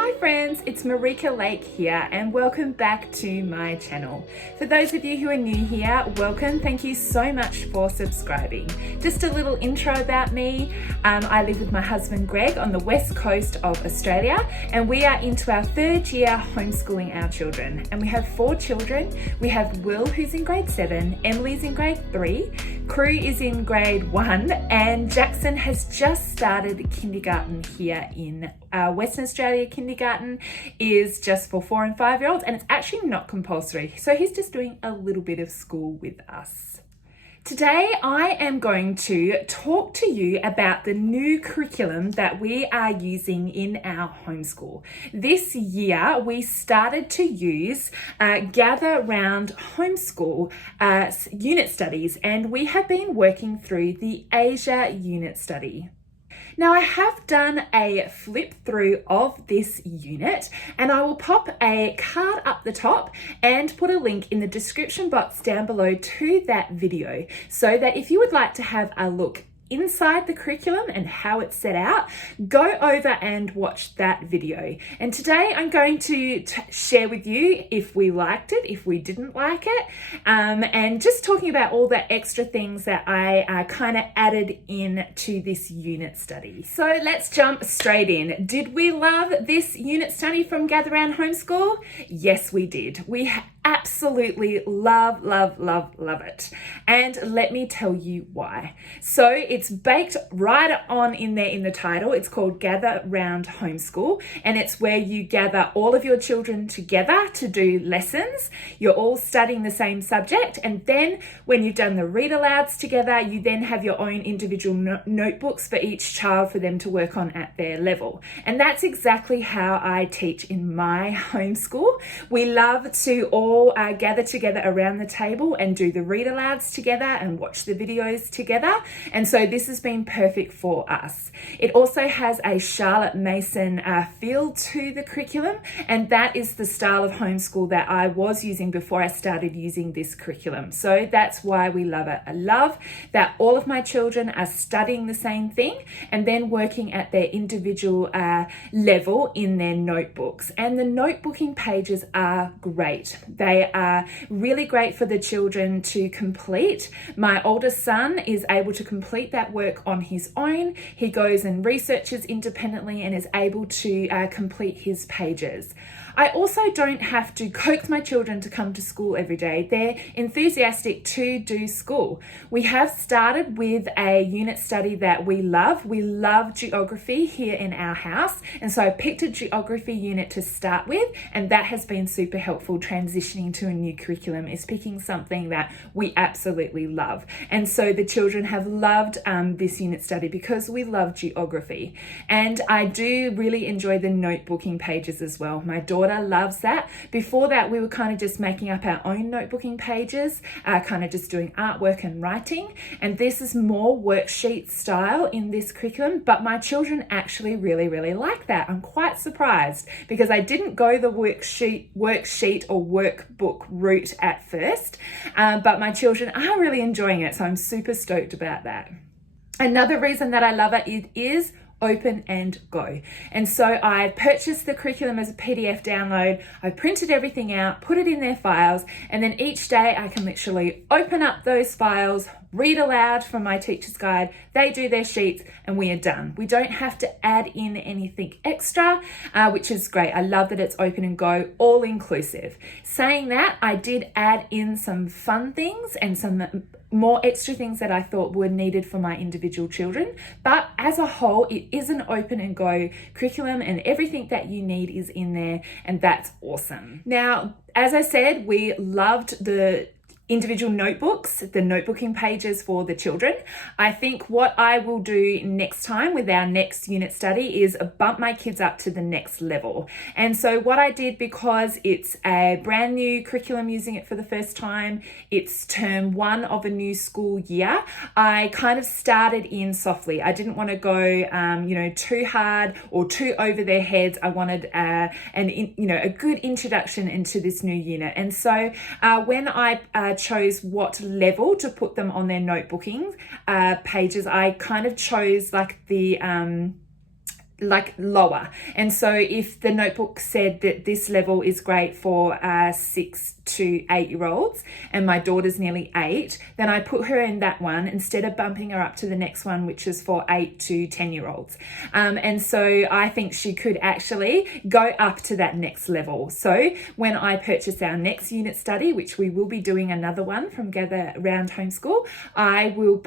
Hi friends, it's Marika Lake here and welcome back to my channel. For those of you who are new here, welcome. Thank you so much for subscribing. Just a little intro about me. I live with my husband Greg on the west coast of Australia and we are into our third year homeschooling our children. And we have 4 children. We have Will who's in grade 7, Emily's in grade 3, Crew is in grade 1 and Jackson has just started kindergarten here in Western Australia. Kindergarten is just for 4 and 5 year olds and it's actually not compulsory. So he's just doing a little bit of school with us. Today I am going to talk to you about the new curriculum that we are using in our homeschool. This year we started to use Gather Round Homeschool unit studies and we have been working through the Asia unit study. Now I have done a flip through of this unit and I will pop a card up the top and put a link in the description box down below to that video so that if you would like to have a look inside the curriculum and how it's set out, go over and watch that video. And today I'm going to share with you if we liked it, if we didn't like it, and just talking about all the extra things that I kind of added in to this unit study. So let's jump straight in. Did we love this unit study from Gather Round Homeschool? Yes, we did. We absolutely love it. And let me tell you why. So it's baked right on in there in the title. It's called Gather Round Homeschool and it's where you gather all of your children together to do lessons. You're all studying the same subject and then when you've done the read alouds together, you then have your own individual notebooks for each child for them to work on at their level. And that's exactly how I teach in my homeschool. We love to all gather together around the table and do the read alouds together and watch the videos together. And so this has been perfect for us. It also has a Charlotte Mason feel to the curriculum, and that is the style of homeschool that I was using before I started using this curriculum. So that's why we love it. I love that all of my children are studying the same thing and then working at their individual level in their notebooks. And the notebooking pages are great. They are really great for the children to complete. My oldest son is able to complete that work on his own. He goes and researches independently and is able to complete his pages. I also don't have to coax my children to come to school every day. They're enthusiastic to do school. We have started with a unit study that we love. We love geography here in our house. And so I picked a geography unit to start with, and that has been super helpful transitioning to a new curriculum, is picking something that we absolutely love. And so the children have loved this unit study because we love geography. And I do really enjoy the notebooking pages as well. My daughter loves that. Before that, we were kind of just making up our own notebooking pages, kind of just doing artwork and writing. And this is more worksheet style in this curriculum, but my children actually really like that. I'm quite surprised because I didn't go the worksheet or workbook route at first, but my children are really enjoying it. So I'm super stoked about that. Another reason that I love it is open and go. And so I purchased the curriculum as a PDF download. I printed everything out, put it in their files, and then each day I can literally open up those files, read aloud from my teacher's guide, they do their sheets, and we are done. We don't have to add in anything extra, which is great. I love that it's open and go, all inclusive. Saying that, I did add in some fun things and some more extra things that I thought were needed for my individual children. But as a whole, it is an open and go curriculum and everything that you need is in there, and that's awesome. Now, as I said, we loved the individual notebooks, the notebooking pages for the children. I think what I will do next time with our next unit study is bump my kids up to the next level. And so what I did, because it's a brand new curriculum, using it for the first time, it's term 1 of a new school year, I kind of started in softly. I didn't want to go, too hard or too over their heads. I wanted a good introduction into this new unit. And so when I chose what level to put them on their notebooking pages, I kind of chose like the like lower. And so if the notebook said that this level is great for 6 to 8 year olds and my daughter's nearly 8, then I put her in that one instead of bumping her up to the next one, which is for 8 to 10 year olds. And so I think she could actually go up to that next level. So when I purchase our next unit study, which we will be doing another one from Gather Round Homeschool, I will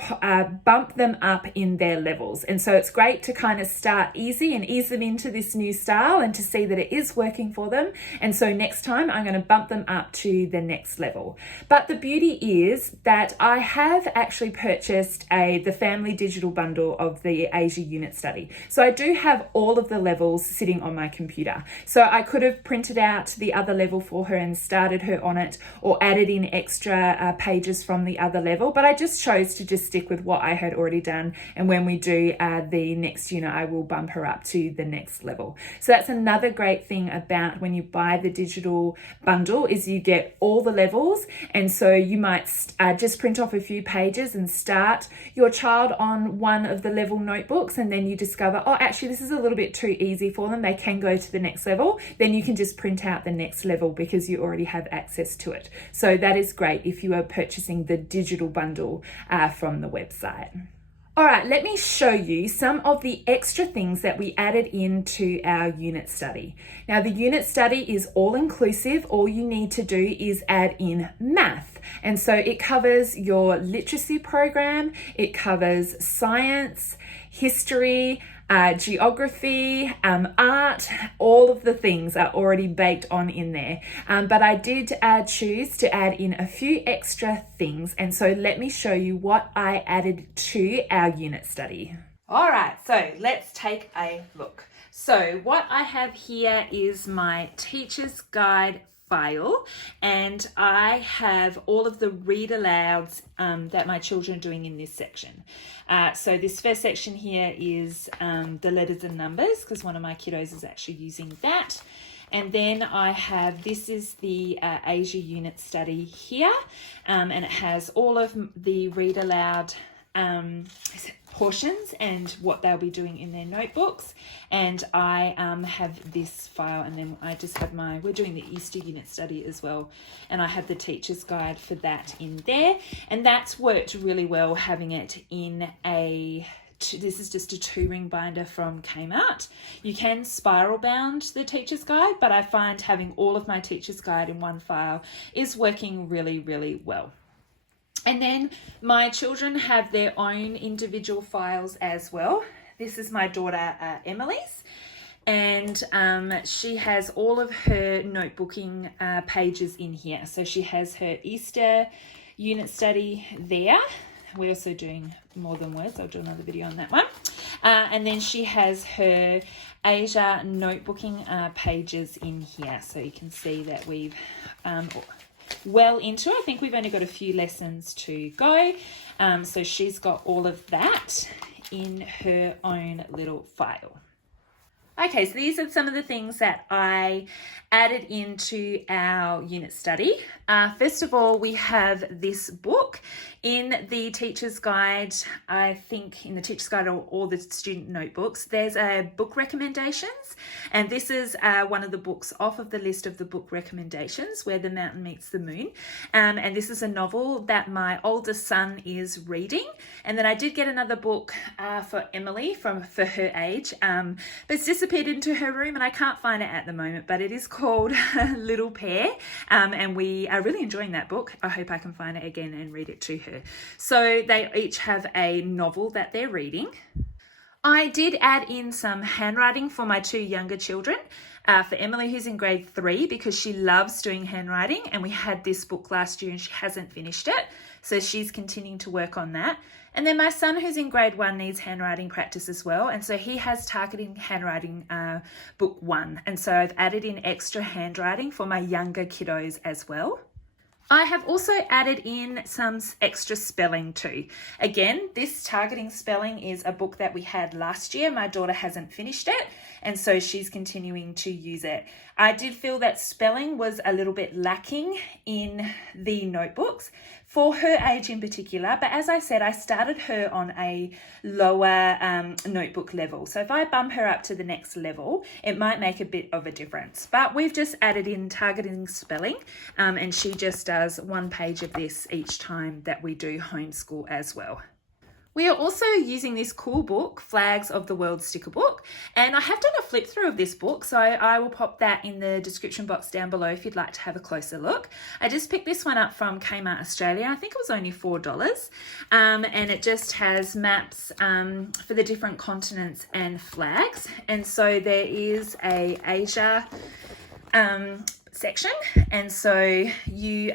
bump them up in their levels. And so it's great to kind of start easy and ease them into this new style and to see that it is working for them. And so next time I'm going to bump them up to the next level. But the beauty is that I have actually purchased the family digital bundle of the Asia unit study. So I do have all of the levels sitting on my computer. So I could have printed out the other level for her and started her on it, or added in extra pages from the other level, but I just chose to just stick with what I had already done. And when we do the next unit, I will bump her up to the next level. So that's another great thing about when you buy the digital bundle, is you get all the levels. And so you might just print off a few pages and start your child on one of the level notebooks, and then you discover, oh, actually this is a little bit too easy for them, they can go to the next level. Then you can just print out the next level because you already have access to it. So that is great if you are purchasing the digital bundle from the website. All right, let me show you some of the extra things that we added into our unit study. Now, the unit study is all inclusive. All you need to do is add in math. And so it covers your literacy program, it covers science, history, geography, art, all of the things are already baked on in there. But I did choose to add in a few extra things. And so let me show you what I added to our unit study. All right, so let's take a look. So what I have here is my teacher's guide file, and I have all of the read alouds that my children are doing in this section. So this first section here is the letters and numbers, because one of my kiddos is actually using that. And then I have, this is the Asia unit study here, and it has all of the read aloud portions and what they'll be doing in their notebooks. And I have this file, and then I just have we're doing the Easter unit study as well, and I have the teacher's guide for that in there. And that's worked really well, having it in this is just a 2-ring binder from Kmart. You can spiral bound the teacher's guide, but I find having all of my teacher's guide in one file is working really, really well. And then my children have their own individual files as well. This is my daughter Emily's, and she has all of her notebooking pages in here. So she has her Easter unit study there. We're also doing more than words. I'll do another video on that one. And then she has her Asia notebooking pages in here. So you can see that we've well into it. I think we've only got a few lessons to go. So she's got all of that in her own little file. Okay, so these are some of the things that I added into our unit study. First of all, we have this book. In the teacher's guide, I think in the teacher's guide or all the student notebooks, there's a book recommendations. And this is one of the books off of the list of the book recommendations, Where the Mountain Meets the Moon. And this is a novel that my oldest son is reading. And then I did get another book for Emily for her age, but it's disappeared into her room and I can't find it at the moment, but it is called Little Pear. And we are really enjoying that book. I hope I can find it again and read it to her. So they each have a novel that they're reading. I did add in some handwriting for my 2 younger children. For Emily, who's in grade 3, because she loves doing handwriting, and we had this book last year and she hasn't finished it. So she's continuing to work on that. And then my son, who's in grade 1, needs handwriting practice as well. And so he has targeting handwriting book 1. And so I've added in extra handwriting for my younger kiddos as well. I have also added in some extra spelling too. Again, this targeting spelling is a book that we had last year. My daughter hasn't finished it, and so she's continuing to use it. I did feel that spelling was a little bit lacking in the notebooks. for her age in particular. But as I said, I started her on a lower notebook level. So if I bump her up to the next level, it might make a bit of a difference. But we've just added in targeting spelling, and she just does 1 page of this each time that we do homeschool as well. We are also using this cool book, Flags of the World sticker book, and I have done a flip through of this book, so I will pop that in the description box down below if you'd like to have a closer look. I just picked this one up from Kmart Australia. I think it was only $4, and it just has maps for the different continents and flags. And so there is a Asia section, and so you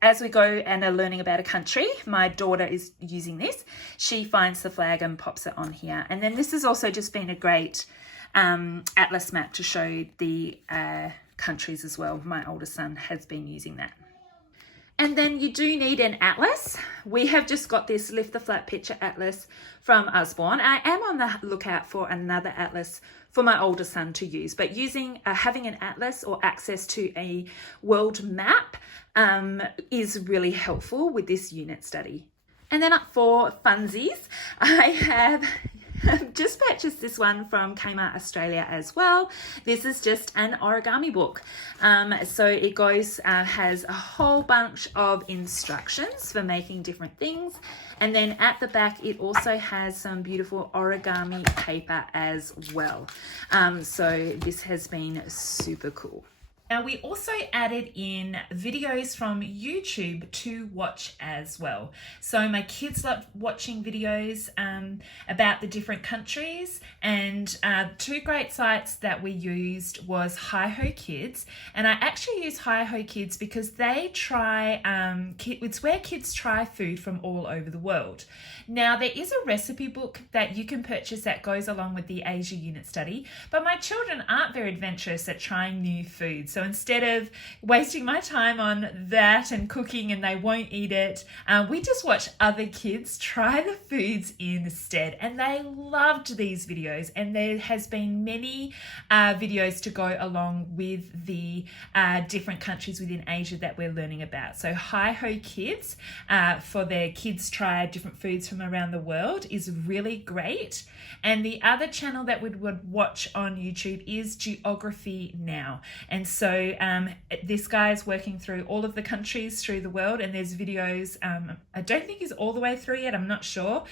as we go and are learning about a country, my daughter is using this. She finds the flag and pops it on here. And then this has also just been a great atlas map to show the countries as well. My older son has been using that. And then you do need an atlas. We have just got this Lift the Flat Picture atlas from Usborne. I am on the lookout for another atlas for my older son to use, but having an atlas or access to a world map is really helpful with this unit study. And then up for funsies, I have just purchased this one from Kmart Australia as well. This is just an origami book. So it has a whole bunch of instructions for making different things. And then at the back, it also has some beautiful origami paper as well. So this has been super cool. Now we also added in videos from YouTube to watch as well. So my kids love watching videos about the different countries, and 2 great sites that we used was Hi Ho Kids. And I actually use Hi Ho Kids because they try, it's where kids try food from all over the world. Now there is a recipe book that you can purchase that goes along with the Asia unit study, but my children aren't very adventurous at trying new foods. So instead of wasting my time on that and cooking and they won't eat it, we just watch other kids try the foods instead. And they loved these videos, and there has been many videos to go along with the different countries within Asia that we're learning about. So Hi Ho Kids, for their kids try different foods from around the world, is really great. And the other channel that we would watch on YouTube is Geography Now. And so this guy is working through all of the countries through the world, and there's videos, I don't think he's all the way through yet, I'm not sure.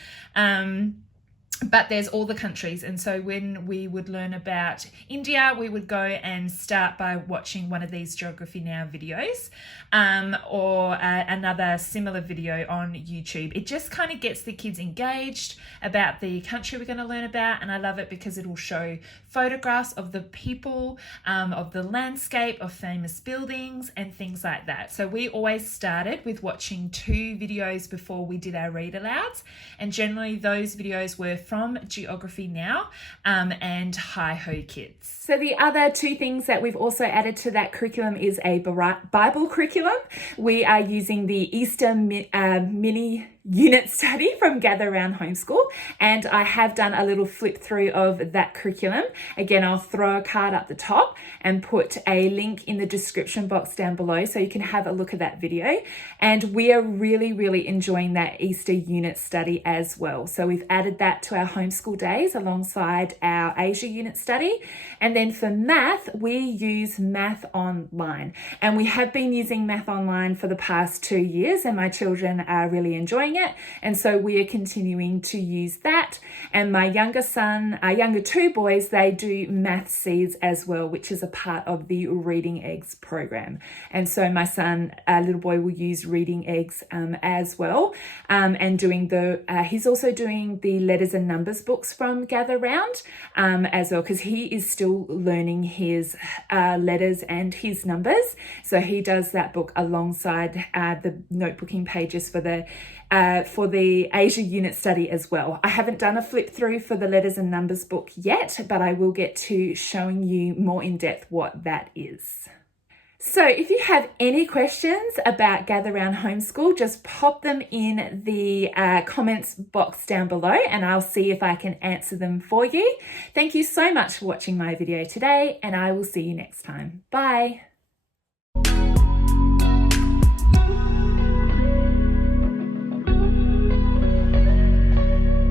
But there's all the countries. And so when we would learn about India, we would go and start by watching one of these Geography Now videos, or another similar video on YouTube. It just kind of gets the kids engaged about the country we're going to learn about. And I love it because it will show photographs of the people, of the landscape, of famous buildings and things like that. So we always started with watching 2 videos before we did our read alouds. And generally those videos were from Geography Now and Hi Ho Kids. So the other 2 things that we've also added to that curriculum is a Bible curriculum. We are using the Easter mini unit study from Gather Round Homeschool, and I have done a little flip through of that curriculum. Again, I'll throw a card up the top and put a link in the description box down below so you can have a look at that video. And we are really enjoying that Easter unit study as well. So we've added that to our homeschool days alongside our Asia unit study. And then for math, we use Math Online, and we have been using Math Online for the past 2 years, and my children are really enjoying it, and so we are continuing to use that. And my younger 2 boys, they do Math Seeds as well, which is a part of the Reading Eggs program. And so my son, little boy, will use Reading Eggs as well, and doing he's also doing the letters and numbers books from Gather Round as well, because he is still learning his letters and his numbers. So he does that book alongside the notebooking pages for the Asia unit study as well. I haven't done a flip through for the letters and numbers book yet, but I will get to showing you more in depth what that is. So if you have any questions about Gather Round Homeschool, just pop them in the comments box down below and I'll see if I can answer them for you. Thank you so much for watching my video today, and I will see you next time. Bye.